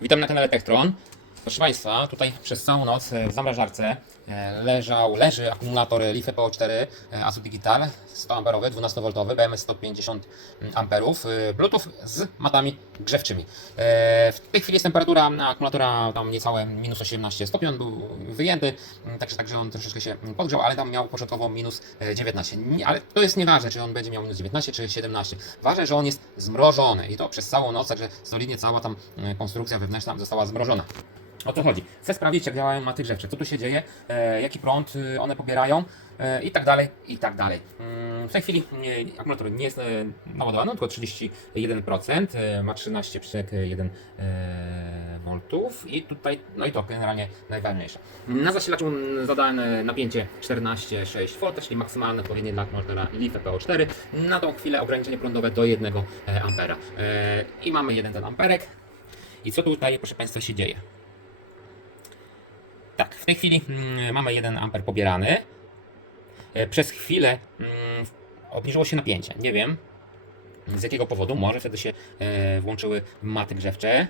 Witam na kanale Techtron. Proszę Państwa, tutaj przez całą noc e, w zamrażarce leżał, leży akumulator LiFe PO4 e, ASUS Digital 100 amperowy, 12V, BMS 150 amperów, e, Bluetooth z matami grzewczymi. E, W tej chwili jest temperatura akumulatora tam niecałe minus 18 stopni, on był wyjęty, m, także, także on troszeczkę się podgrzał, ale tam miał początkowo minus e, 19. Nie, ale to jest nieważne, czy on będzie miał minus 19 czy 17. Ważne, że on jest zmrożony i to przez całą noc, także solidnie cała tam e, konstrukcja wewnętrzna została zmrożona. O co chodzi? Chcę sprawdzić, jak działają maty grzewcze, co tu się dzieje, e, jaki prąd e, one pobierają e, i tak dalej, i tak dalej. Mm, w tej chwili e, akumulator nie jest e, naładowany, tylko 31%, e, ma 13,1 e, voltów i tutaj, no i to generalnie najważniejsze. Na zasilaczu mm, zadałem e, napięcie 14,6 V, czyli maksymalne odpowiednie dla akumulatora LiFe PO4. Na tą chwilę ograniczenie prądowe do 1 ampera. E, I mamy jeden ten amperek. I co tutaj, proszę Państwa, się dzieje? Tak, w tej chwili mm, mamy 1 amper pobierany. E, Przez chwilę mm, obniżyło się napięcie. Nie wiem z jakiego powodu. Może wtedy się e, włączyły maty grzewcze.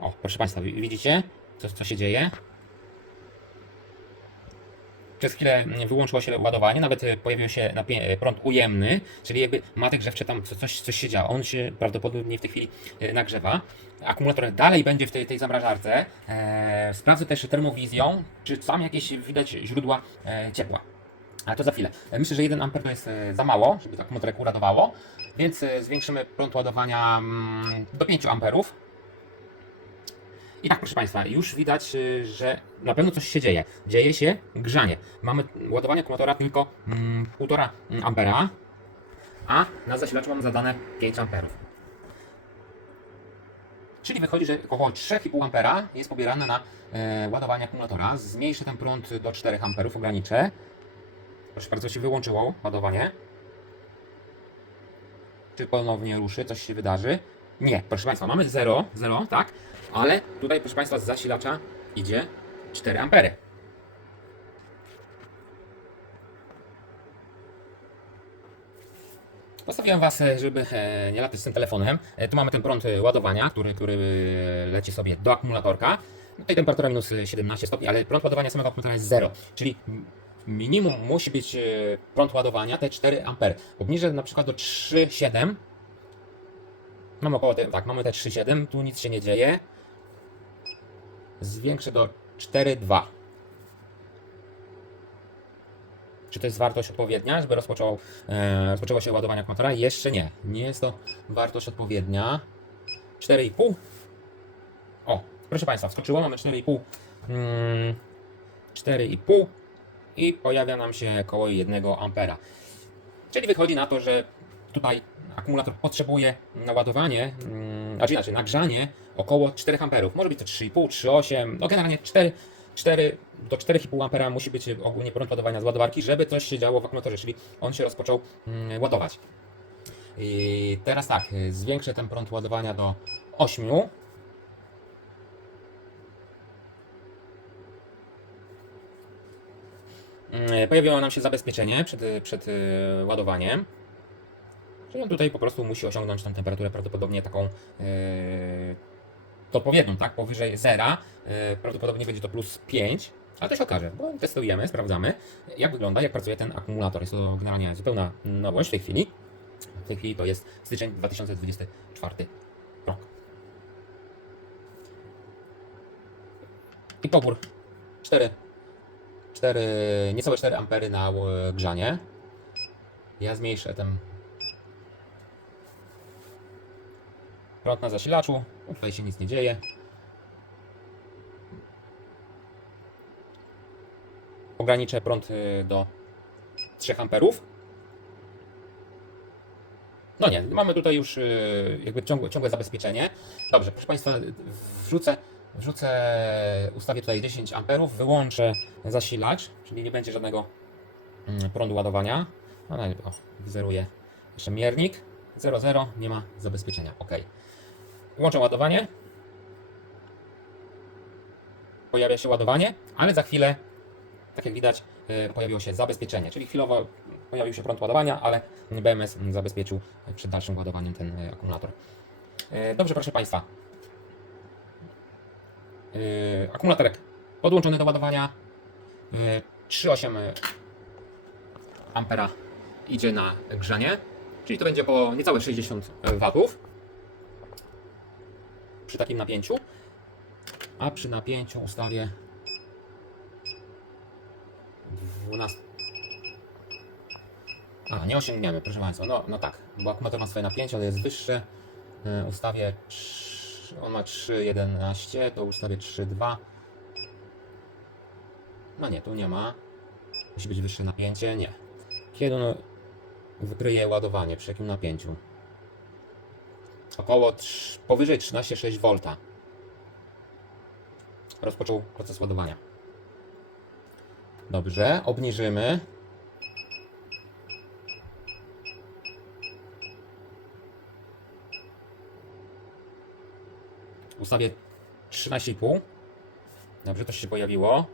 O, proszę Państwa, wi- widzicie, co, co się dzieje? Przez chwilę wyłączyło się ładowanie, nawet e, pojawił się e, prąd ujemny, czyli jakby maty grzewcze tam co- coś, coś się działo. On się prawdopodobnie w tej chwili e, nagrzewa. Akumulator dalej będzie w tej, tej zamrażarce. Sprawdzę też termowizją, czy tam jakieś widać źródła ciepła. Ale to za chwilę. Myślę, że 1 A to jest za mało, żeby tak akumulatorek uradowało, więc zwiększymy prąd ładowania mm, do 5 amperów. I tak, proszę Państwa, już widać, y, że na pewno coś się dzieje. Dzieje się grzanie. Mamy ładowanie akumulatora tylko mm, 1,5 ampera, a na zasilaczu mam zadane 5 amperów. Czyli wychodzi, że około 3,5 ampera jest pobierane na e, ładowanie akumulatora. Zmniejszę ten prąd do 4 amperów, ograniczę. Proszę bardzo, się wyłączyło ładowanie. Czy ponownie ruszy, coś się wydarzy? Nie, proszę Państwa, mamy 0, 0, tak? Ale tutaj, proszę Państwa, z zasilacza idzie 4 ampery. Postawiłem Was, e, żeby e, nie latać z tym telefonem. E, Tu mamy ten prąd ładowania, który, który leci sobie do akumulatorka. Tutaj temperatura minus 17 stopni, ale prąd ładowania samego akumulatora jest 0. Czyli minimum musi być prąd ładowania te 4 ampery. Obniżę na przykład do 3,7. Mamy około te, tak, mamy te 3,7, tu nic się nie dzieje. Zwiększę do 4,2. Czy to jest wartość odpowiednia, żeby rozpoczął, e, rozpoczęło się ładowanie akumulatora? Jeszcze nie. Nie jest to wartość odpowiednia. 4,5. O, proszę Państwa, wskoczyło, mamy 4,5. Mm, 4,5 i pojawia nam się około 1 ampera. Czyli wychodzi na to, że tutaj akumulator potrzebuje na ładowanie, mm, znaczy inaczej, na grzanie około 4 amperów. Może być to 3,5, 3,8, no generalnie 4, 4 do 4,5 ampera musi być ogólnie prąd ładowania z ładowarki, żeby coś się działo w akumulatorze, czyli on się rozpoczął mm, ładować. I teraz tak, zwiększę ten prąd ładowania do 8. Mm, Pojawiło nam się zabezpieczenie przed, przed y, ładowaniem. Czyli on tutaj po prostu musi osiągnąć tą temperaturę prawdopodobnie taką yy, odpowiednią, tak? Powyżej zera. Yy, prawdopodobnie będzie to plus 5. Ale to się okaże, bo testujemy, sprawdzamy, jak wygląda, jak pracuje ten akumulator. Jest to generalnie zupełna nowość w tej chwili. W tej chwili to jest styczeń 2024 rok. I pobór 4, 4, niecałe 4 ampery na grzanie. Ja zmniejszę ten prąd na zasilaczu. Tutaj się nic nie dzieje. Ograniczę prąd y, do 3 amperów. No nie, mamy tutaj już y, jakby ciągłe, ciągłe zabezpieczenie. Dobrze, proszę Państwa, wrzucę, wrzucę, ustawię tutaj 10 amperów, wyłączę zasilacz, czyli nie będzie żadnego mm, prądu ładowania. No, no, o, wyzeruję jeszcze miernik. 0,0, nie ma zabezpieczenia. OK. Włączę ładowanie. Pojawia się ładowanie, ale za chwilę, tak jak widać, e, pojawiło się zabezpieczenie, czyli chwilowo pojawił się prąd ładowania, ale BMS zabezpieczył przed dalszym ładowaniem ten e, akumulator. E, Dobrze, proszę Państwa. Akumulatorek podłączony do ładowania. Yy, 3,8 ampera idzie na grzanie, czyli to będzie po niecałe 60 watów przy takim napięciu, a przy napięciu ustawię 12. A, nie osiągniemy, proszę Państwa. No, no tak, bo akumulator ma swoje napięcie, ale jest wyższe. Yy, Ustawię, trz- on ma 3,11, to ustawię 3,2. No nie, tu nie ma. Musi być wyższe napięcie, nie. Kiedy on wykryje ładowanie, przy jakim napięciu? Około trz- powyżej 13,6 V. Rozpoczął proces ładowania. Dobrze, obniżymy. Ustawię 13,5. Dobrze, to się pojawiło.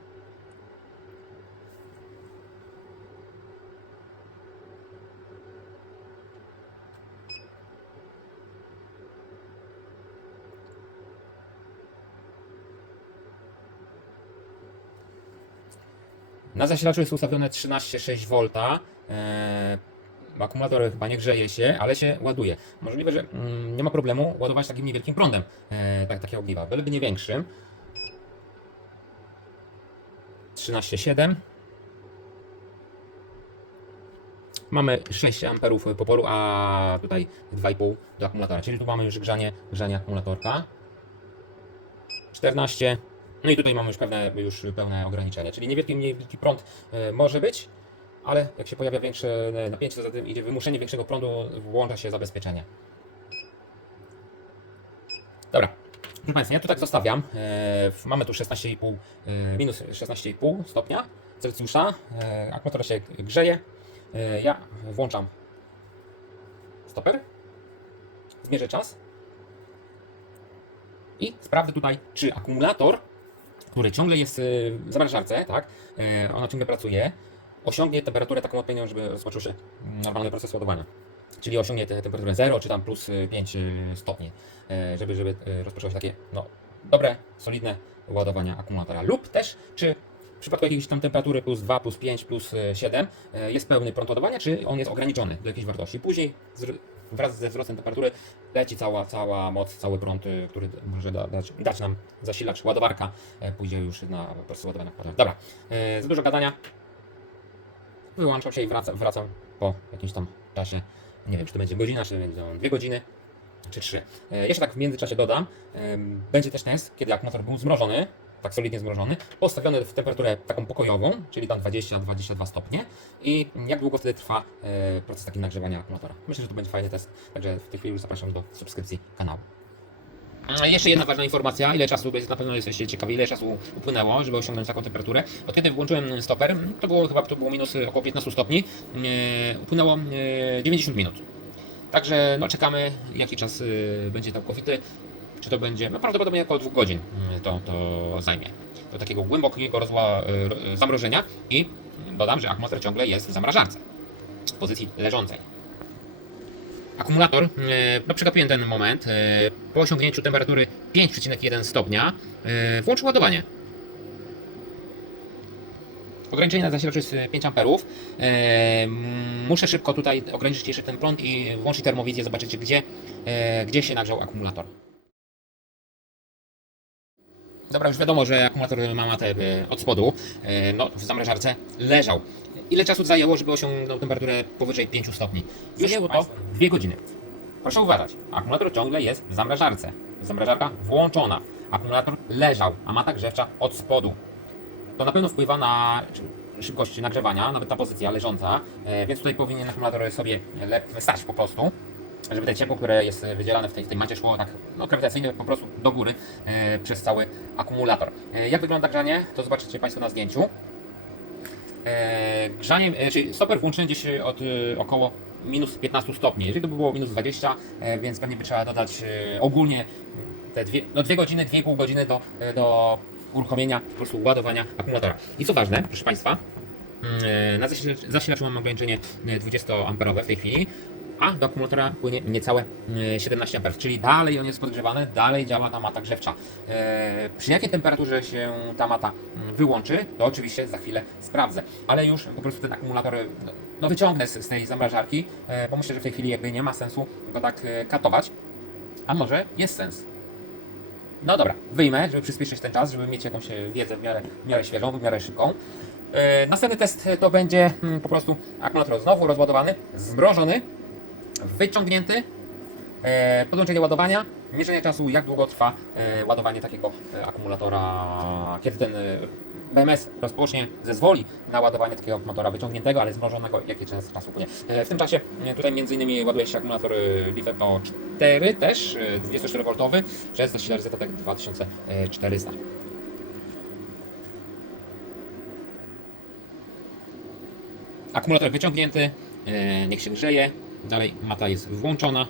Na zasilaczu jest ustawione 13,6 V. Eee, akumulator chyba nie grzeje się, ale się ładuje. Możliwe, że mm, nie ma problemu ładować takim niewielkim prądem eee, tak, takie ogniwa, byleby nie większym. 13,7 Mamy 6 amperów poporu, a tutaj 2,5 do akumulatora, czyli tu mamy już grzanie, grzanie akumulatorka. 14 no i tutaj mamy już pewne już pełne ograniczenia, czyli niewielki, niewielki prąd e, może być, ale jak się pojawia większe e, napięcie, to za tym idzie wymuszenie większego prądu, włącza się zabezpieczenie. Dobra, proszę Państwa, ja tu tak zostawiam. E, mamy tu 16,5, e, minus 16,5 stopnia Celsjusza. Akumulator się grzeje. Ja włączam stoper, zmierzę czas i sprawdzę tutaj, czy akumulator który ciągle jest y, w zamrażarce, tak, e, ona ciągle pracuje, osiągnie temperaturę taką odpowiednią, żeby rozpoczął się normalny proces ładowania. Czyli osiągnie te temperaturę 0 czy tam plus y, 5 y, stopni, e, żeby, żeby rozpoczęło się takie no, dobre, solidne ładowanie akumulatora. Lub też, czy w przypadku jakiejś tam temperatury plus 2, plus 5, plus y, 7 e, jest pełny prąd ładowania, czy on jest ograniczony do jakiejś wartości. Później wraz ze wzrostem temperatury leci cała, cała moc, cały prąd, y, który może da, dać, dać nam zasilacz, ładowarka, e, pójdzie już na po prostu ładowanie. Dobra, e, za dużo gadania. Wyłączam się i wracam, wracam po jakimś tam czasie. Nie wiem, czy to będzie godzina, czy będą dwie godziny, czy trzy. E, jeszcze tak w międzyczasie dodam, będzie też test, kiedy akumulator był zmrożony, tak solidnie zmrożony, postawiony w temperaturę taką pokojową, czyli tam 20-22 stopnie i jak długo wtedy trwa e, proces taki nagrzewania akumulatora. Myślę, że to będzie fajny test, także w tej chwili już zapraszam do subskrypcji kanału. Jeszcze jedna ważna informacja, ile czasu, na pewno jesteście ciekawi, ile czasu upłynęło, żeby osiągnąć taką temperaturę. Od kiedy włączyłem stoper, to było chyba to było minus około 15 stopni, e, upłynęło e, 90 minut. Także no, czekamy, jaki czas będzie całkowity. Czy to będzie, no prawdopodobnie około 2 godzin y, to, to zajmie. Do takiego głębokiego rozła, ro- y, zamrożenia i dodam, że akumulator ciągle jest w zamrażarce, w pozycji leżącej. Akumulator, e, no przegapiłem ten moment, e, po osiągnięciu temperatury 5,1 stopnia e, włączył ładowanie. Ograniczenie na zasilaczu jest e, 5 amperów. E, Muszę szybko tutaj ograniczyć jeszcze ten prąd i włączyć termowizję, zobaczycie gdzie, e, gdzie się nagrzał akumulator. Dobra, już wiadomo, że akumulator ma matę e, od spodu, e, no, w zamrażarce leżał. Ile czasu zajęło, żeby osiągnął temperaturę powyżej 5 stopni? Już Zajęło to to 2 godziny. Proszę uważać, akumulator ciągle jest w zamrażarce. Zamrażarka włączona. Akumulator leżał, a mata grzewcza od spodu. To na pewno wpływa na szybkość nagrzewania, nawet ta pozycja leżąca, e, więc tutaj powinien akumulator sobie stać po prostu, żeby te ciepło, które jest wydzielane w tej, w tej macie szło tak no, grawitacyjnie po prostu do góry e, przez cały akumulator. E, jak wygląda grzanie, to zobaczycie Państwo na zdjęciu. E, grzanie, e, czyli stoper włączony gdzieś od e, około minus 15 stopni. Jeżeli to by było minus 20, e, więc pewnie by trzeba dodać e, ogólnie te dwie, no dwie godziny, dwie i pół godziny do, e, do uruchomienia, po prostu ładowania akumulatora. I co ważne, proszę Państwa, mm, e, na zasilacz- zasilaczu mam ograniczenie e, 20 amperowe w tej chwili. A do akumulatora płynie niecałe e, 17 A, czyli dalej on jest podgrzewany, dalej działa ta mata grzewcza. E, Przy jakiej temperaturze się ta mata mm, wyłączy, to oczywiście za chwilę sprawdzę, ale już po prostu ten akumulator e, no, wyciągnę z, z tej zamrażarki, e, bo myślę, że w tej chwili jakby nie ma sensu go tak e, katować, a może jest sens. No dobra, wyjmę, żeby przyspieszyć ten czas, żeby mieć jakąś wiedzę w miarę, w miarę świeżą, w miarę szybką. Następny test to będzie mm, po prostu akumulator znowu rozładowany, zmrożony, wyciągnięty, e, podłączenie ładowania, mierzenie czasu, jak długo trwa e, ładowanie takiego e, akumulatora, kiedy ten BMS rozpocznie, zezwoli na ładowanie takiego akumulatora wyciągniętego, ale zmrożonego, jaki czas czasu płynie. W tym czasie tutaj między ładuje się akumulator e, LiFePO 4 też, e, 24V przez zasilacz ZTEC 2400. Akumulator wyciągnięty, niech się grzeje, dalej mata jest włączona.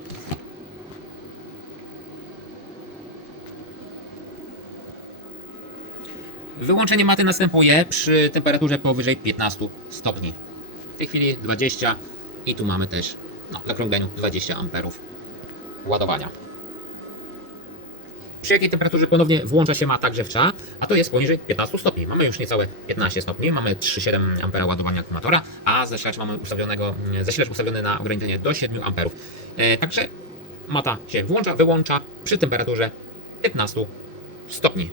Wyłączenie maty następuje przy temperaturze powyżej 15 stopni. W tej chwili 20 i tu mamy też no, w zakrągleniu 20 amperów ładowania. Przy jakiej temperaturze ponownie włącza się mata grzewcza, a to jest poniżej 15 stopni. Mamy już niecałe 15 stopni, mamy 3,7 ampera ładowania akumulatora, a zasilacz mamy ustawionego, mm, zasilacz ustawiony na ograniczenie do 7 amperów. E, także mata się włącza, wyłącza przy temperaturze 15 stopni.